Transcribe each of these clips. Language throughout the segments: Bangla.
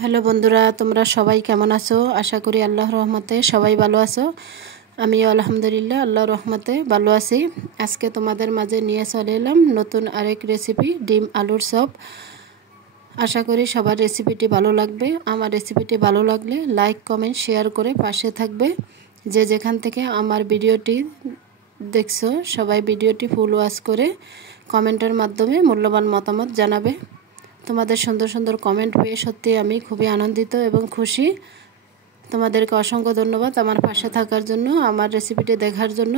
হ্যালো বন্ধুরা, তোমরা সবাই কেমন আছো? আশা করি আল্লাহর রহমতে সবাই ভালো আছো। আমিও আলহামদুলিল্লাহ আল্লাহর রহমতে ভালো আছি। আজকে তোমাদের মাঝে নিয়ে চলে এলাম নতুন আরেক রেসিপি, ডিম আলুর চপ। আশা করি সবার রেসিপিটি ভালো লাগবে। আমার রেসিপিটি ভালো লাগলে লাইক কমেন্ট শেয়ার করে পাশে থাকবে। যে যেখান থেকে আমার ভিডিওটি দেখছো সবাই ভিডিওটি ফুল ওয়াচ করে কমেন্টের মাধ্যমে মূল্যবান মতামত জানাবে। তোমাদের সুন্দর সুন্দর কমেন্ট পেয়ে সত্যি আমি খুবই আনন্দিত এবং খুশি। তোমাদেরকে অসংখ্য ধন্যবাদ আমার পাশে থাকার জন্য, আমার রেসিপিটি দেখার জন্য।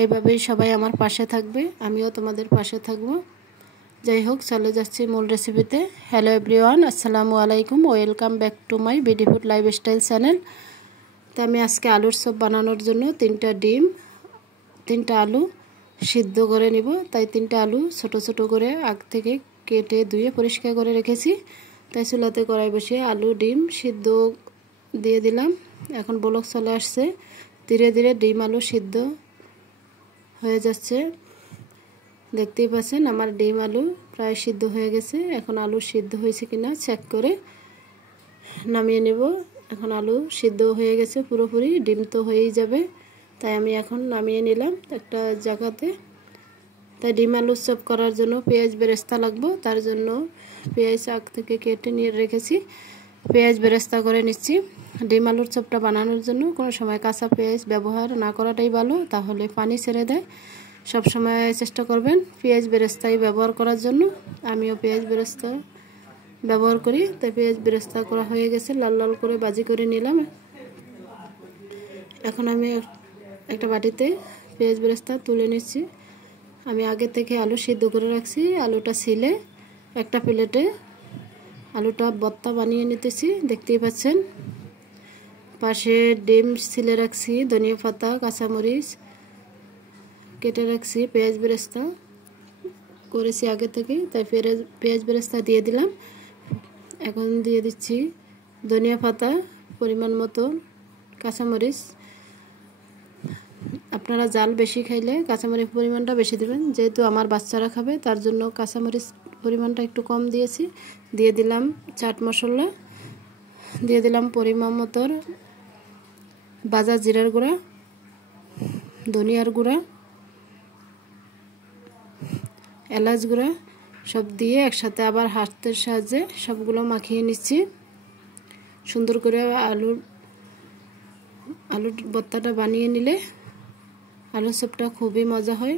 এইভাবেই সবাই আমার পাশে থাকবে, আমিও তোমাদের পাশে থাকব। যাই হোক, চলে যাচ্ছি মূল রেসিপিতে। হ্যালো এভরিওয়ান, আসসালামু আলাইকুম, welcome back to my beautiful lifestyle channel. তো আমি আজকে আলুর চপ বানানোর জন্য 3টা ডিম, 3টা আলু সিদ্ধ করে নিব। তাই 3টা আলু ছোট ছোট করে আগ থেকে কেটে ধুয়ে পরিষ্কার করে রেখেছি। তাই চুলাতে কড়াই বসিয়ে আলু ডিম সিদ্ধ দিয়ে দিলাম। এখন বলক চলে আসছে, ধীরে ধীরে ডিম আলু সিদ্ধ হয়ে যাচ্ছে। দেখতেই পাচ্ছেন আমার ডিম আলু প্রায় সিদ্ধ হয়ে গেছে। এখন আলু সিদ্ধ হয়েছে কিনা চেক করে নামিয়ে নেব। এখন আলু সিদ্ধ হয়ে গেছে পুরোপুরি, ডিম তো হয়েই যাবে। তাই আমি এখন নামিয়ে নিলাম একটা জায়গাতে। তাই ডিম আলুর চপ করার জন্য পেঁয়াজ বেরেস্তা লাগবে। তার জন্য পেঁয়াজ আগ থেকে কেটে নিয়ে রেখেছি, পেঁয়াজ বেরেস্তা করে নিচ্ছি। ডিম আলুর চপটা বানানোর জন্য কোনো সময় কাঁচা পেঁয়াজ ব্যবহার না করাটাই ভালো, তাহলে পানি ছেড়ে দেয়। সব সময় চেষ্টা করবেন পেঁয়াজ বেরেস্তাই ব্যবহার করার জন্য। আমিও পেঁয়াজ বেরেস্তা ব্যবহার করি। তাই পেঁয়াজ বেরেস্তা করা হয়ে গেছে, লাল লাল করে ভাজি করে নিলাম। এখন আমি একটা বাটিতে পেঁয়াজ বেরেস্তা তুলে নিচ্ছি। আমি আগে থেকে আলু সিদ্ধ করে রাখছি, আলুটা ছিলে একটা প্লেটে আলুটা ভর্তা বানিয়ে নিতেছি, দেখতেই পাচ্ছেন। পাশে ডিম ছিলে রাখছি, ধনিয়া পাতা, কাঁচামরিচ কেটে রাখছি, পেঁয়াজ বেরেস্তা করেছি আগে থেকে। তাই পেঁয়াজ বেরেস্তা দিয়ে দিলাম। এখন দিয়ে দিচ্ছি ধনিয়া পাতা পরিমাণ মতো, কাঁচামরিচ। আপনারা জাল বেশি খাইলে কাঁচামরিচ পরিমাণটা বেশি দেবেন, যেহেতু আমার বাচ্চারা খাবে তার জন্য কাঁচামরিচ পরিমাণটা একটু কম দিয়েছি। দিয়ে দিলাম চাট মশলা, দিয়ে দিলাম পরিমাণ মতো ভাজা জিরার গুঁড়া, ধনিয়ার গুঁড়া, এলাচ গুঁড়া সব দিয়ে একসাথে আবার হাতের সাহায্যে সবগুলো মাখিয়ে নিচ্ছি সুন্দর করে। আলুর ভর্তাটা বানিয়ে নিলে আলুর চপটা খুবই মজা হয়।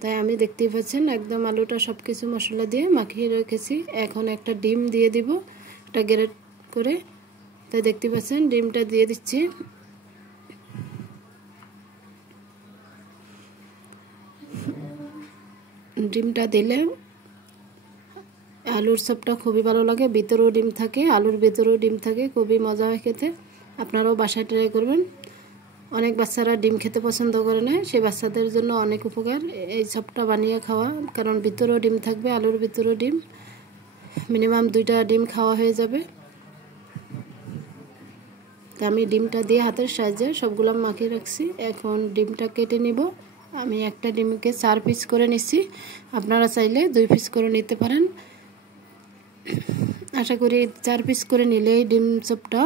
তাই আমি দেখতেই পাচ্ছেন একদম আলুটা সব কিছু মশলা দিয়ে মাখিয়ে রেখেছি। এখন একটা ডিম দিয়ে দিব, একটা গ্রেট করে। তাই দেখতে পাচ্ছেন ডিমটা দিয়ে দিচ্ছি। ডিমটা দিলে আলুর চপটা খুবই ভালো লাগে, ভিতরেও ডিম থাকে, আলুর ভিতরেও ডিম থাকে, খুবই মজা হয় খেতে। আপনারাও বাসায় ট্রাই করবেন। অনেক বাচ্চারা ডিম খেতে পছন্দ করে না, সেই বাচ্চাদের জন্য অনেক উপকার এই চপটা বানিয়ে খাওয়া, কারণ ভিতরেও ডিম থাকবে, আলুর ভিতরেও ডিম। মিনিমাম 2টা ডিম খাওয়া হয়ে যাবে। তা আমি ডিমটা দিয়ে হাতের সাহায্যে সবগুলো মাখিয়ে রাখছি। এখন ডিমটা কেটে নিব। আমি একটা ডিমকে 4 পিস করে নিচ্ছি, আপনারা চাইলে 2 পিস করে নিতে পারেন। আশা করি 4 পিস করে নিলেই ডিম চপটা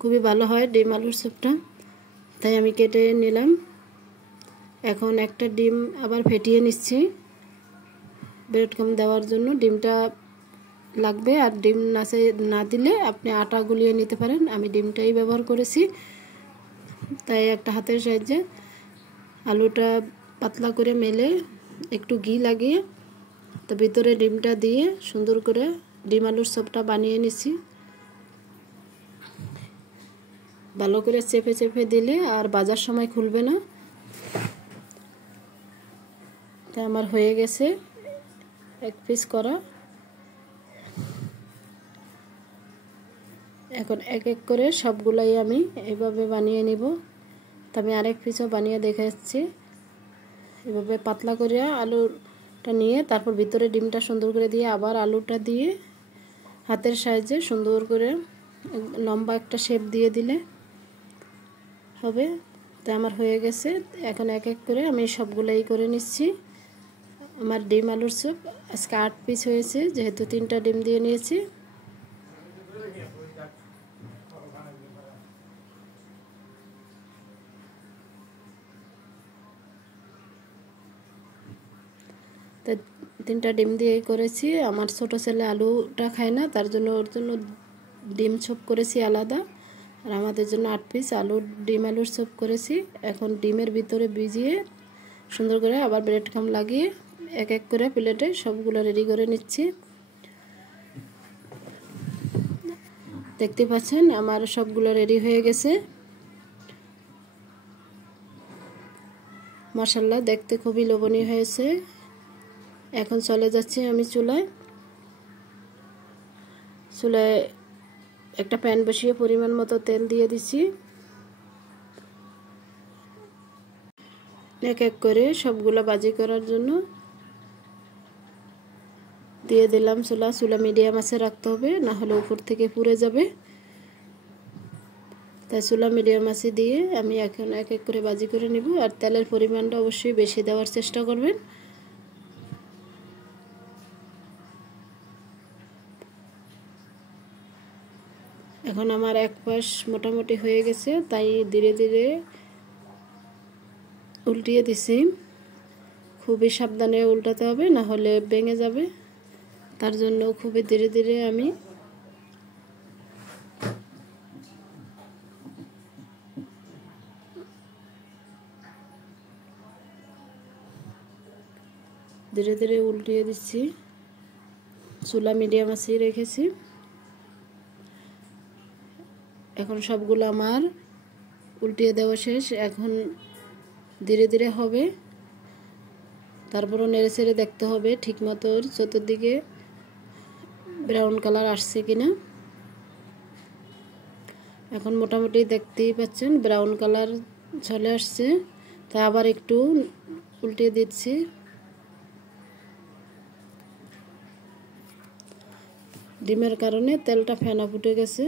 খুবই ভালো হয়, ডিম আলুর চপটা। তাই আমি কেটে নিলাম। এখন একটা ডিম আবার ফেটিয়ে নিচ্ছি ব্রেড ক্রাম্ব দেওয়ার জন্য। ডিমটা লাগবে, আর ডিম না দিলে আপনি আটা গুলিয়ে নিতে পারেন। আমি ডিমটাই ব্যবহার করেছি। তাই একটা হাতের সাহায্যে আলুটা পাতলা করে মেলে একটু ঘি লাগিয়ে তো ভিতরে ডিমটা দিয়ে সুন্দর করে ডিম আলুর চপটা বানিয়ে নিচ্ছি। ভালো করে চেপে চেপে দিলে আর ভাজার সময় খুলবে না। তাই আমার হয়ে গেছে 1 পিস করা। এখন এক এক করে সবগুলাই আমি এইভাবে বানিয়ে নিব। তা আমি আরেক পিসও বানিয়ে দেখাচ্ছি। এভাবে পাতলা করে আলুটা নিয়ে তারপর ভিতরে ডিমটা সুন্দর করে দিয়ে আবার আলুটা দিয়ে হাতের সাহায্যে সুন্দর করে লম্বা একটা শেপ দিয়ে দিলে হবে। তাই আমার হয়ে গেছে। এখন এক এক করে আমি সবগুলাই করে নিচ্ছি। আমার ডিম আলুর চপ আজকে 8 পিস হয়েছে, যেহেতু 3টা ডিম দিয়ে নিয়েছি। তো 3টা ডিম দিয়ে করেছি। আমার ছোট ছেলে আলুটা খায় না, তার জন্য ওর জন্য ডিম চপ করেছি আলাদা, আর আমাদের জন্য 8 পিস আলুর চপ করেছি। এখন ডিমের ভিতরে ভিজিয়ে সুন্দর করে আবার ব্রেড ক্রাম লাগিয়ে এক এক করে প্লেটে সবগুলো রেডি করে নিচ্ছি। দেখতে পাচ্ছেন আমার সবগুলো রেডি হয়ে গেছে। মাশাআল্লাহ, দেখতে খুবই লোভনীয় হয়েছে। এখন চলে যাচ্ছি আমি চুলায় একটা প্যান বসিয়ে পরিমাণ মতো তেল দিয়ে দিচ্ছি। এক এক করে সবগুলো ভাজি করার জন্য দিয়ে দিলাম। চুলা মিডিয়াম আঁচে রাখতে হবে, না হলে উপর থেকে পুড়ে যাবে। তাই চুলা মিডিয়াম আঁচে দিয়ে আমি এখন এক এক করে ভাজি করে নিব। আর তেলের পরিমাণটা অবশ্যই বেশি দেওয়ার চেষ্টা করবেন। এখন আমার এক পাশ মোটামুটি হয়ে গেছে, তাই ধীরে ধীরে উল্টিয়ে দিছি। খুবই সাবধানে উল্টাতে হবে, না হলে ভেঙে যাবে। তার জন্য খুবই ধীরে ধীরে আমি ধীরে ধীরে উল্টিয়ে দিচ্ছি। চুলা মিডিয়াম আঁচে রেখেছি। এখন সবগুলো আমার উল্টিয়ে দেওয়া শেষ। এখন ধীরে ধীরে হবে, তারপরও নেড়ে চেড়ে দেখতে হবে ঠিকমতো চতুর্দিকে ব্রাউন কালার আসছে কিনা। এখন মোটামুটি দেখতেই পাচ্ছেন ব্রাউন কালার চলে আসছে। তাই আবার একটু উল্টিয়ে দিচ্ছি। ডিমের কারণে তেলটা ফেনা ফুটে গেছে।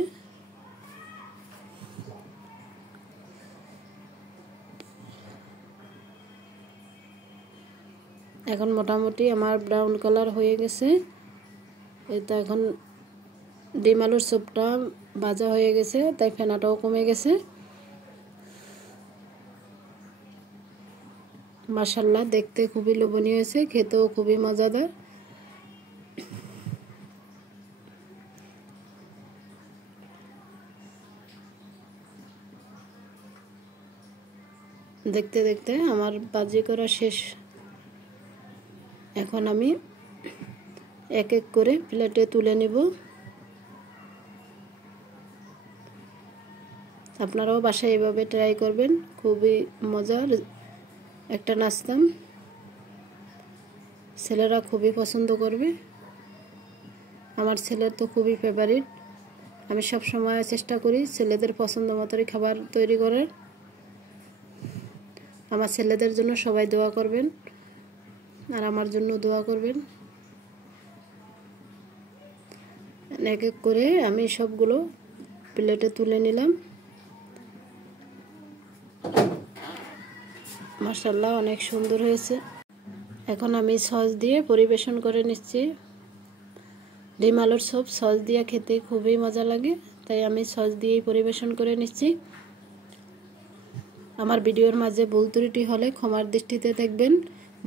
এখন মোটামুটি আমার ব্রাউন কালার হয়ে গেছে। এই তো এখন ডিম আলুর চপটা ভাজা হয়ে গেছে, তাই ফেনাটাও কমে গেছে। মাশাআল্লাহ, দেখতে খুবই লোভনীয় হয়েছে, খেতেও খুবই মজাদার। দেখতে দেখতে আমার ভাজি করা শেষ। এখন আমি এক এক করে প্লেটে তুলে নেব। আপনারাও বাসায় এভাবে ট্রাই করবেন, খুবই মজার একটা নাস্তা। ছেলেরা খুবই পছন্দ করবে। আমার ছেলের তো খুবই ফেভারিট। আমি সব সময় চেষ্টা করি ছেলেদের পছন্দ মতোই খাবার তৈরি করার। আমার ছেলেদের জন্য সবাই দোয়া করবেন, আর আমার জন্য দোয়া করবেন। এক এক করে আমি সবগুলো প্লেটে তুলে নিলাম। মাশাআল্লাহ, অনেক সুন্দর হয়েছে। এখন আমি সস দিয়ে পরিবেশন করে নিচ্ছি। ডিম আলুর চপ সস দিয়ে খেতে খুবই মজা লাগে, তাই আমি সস দিয়েই পরিবেশন করে নিচ্ছি। আমার ভিডিওর মাঝে ভুল ত্রুটি হলে ক্ষমার দৃষ্টিতে দেখবেন,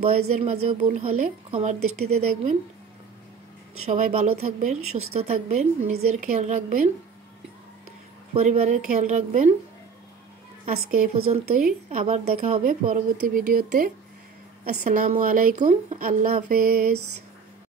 বয়েজের মাঝেও ভুল হলে ক্ষমার দৃষ্টিতে দেখবেন। সবাই ভালো থাকবেন, সুস্থ থাকবেন, নিজের খেয়াল রাখবেন, পরিবারের খেয়াল রাখবেন। আজকে এই পর্যন্তই, আবার দেখা হবে পরবর্তী ভিডিওতে। আসসালামু আলাইকুম, আল্লাহ হাফেজ।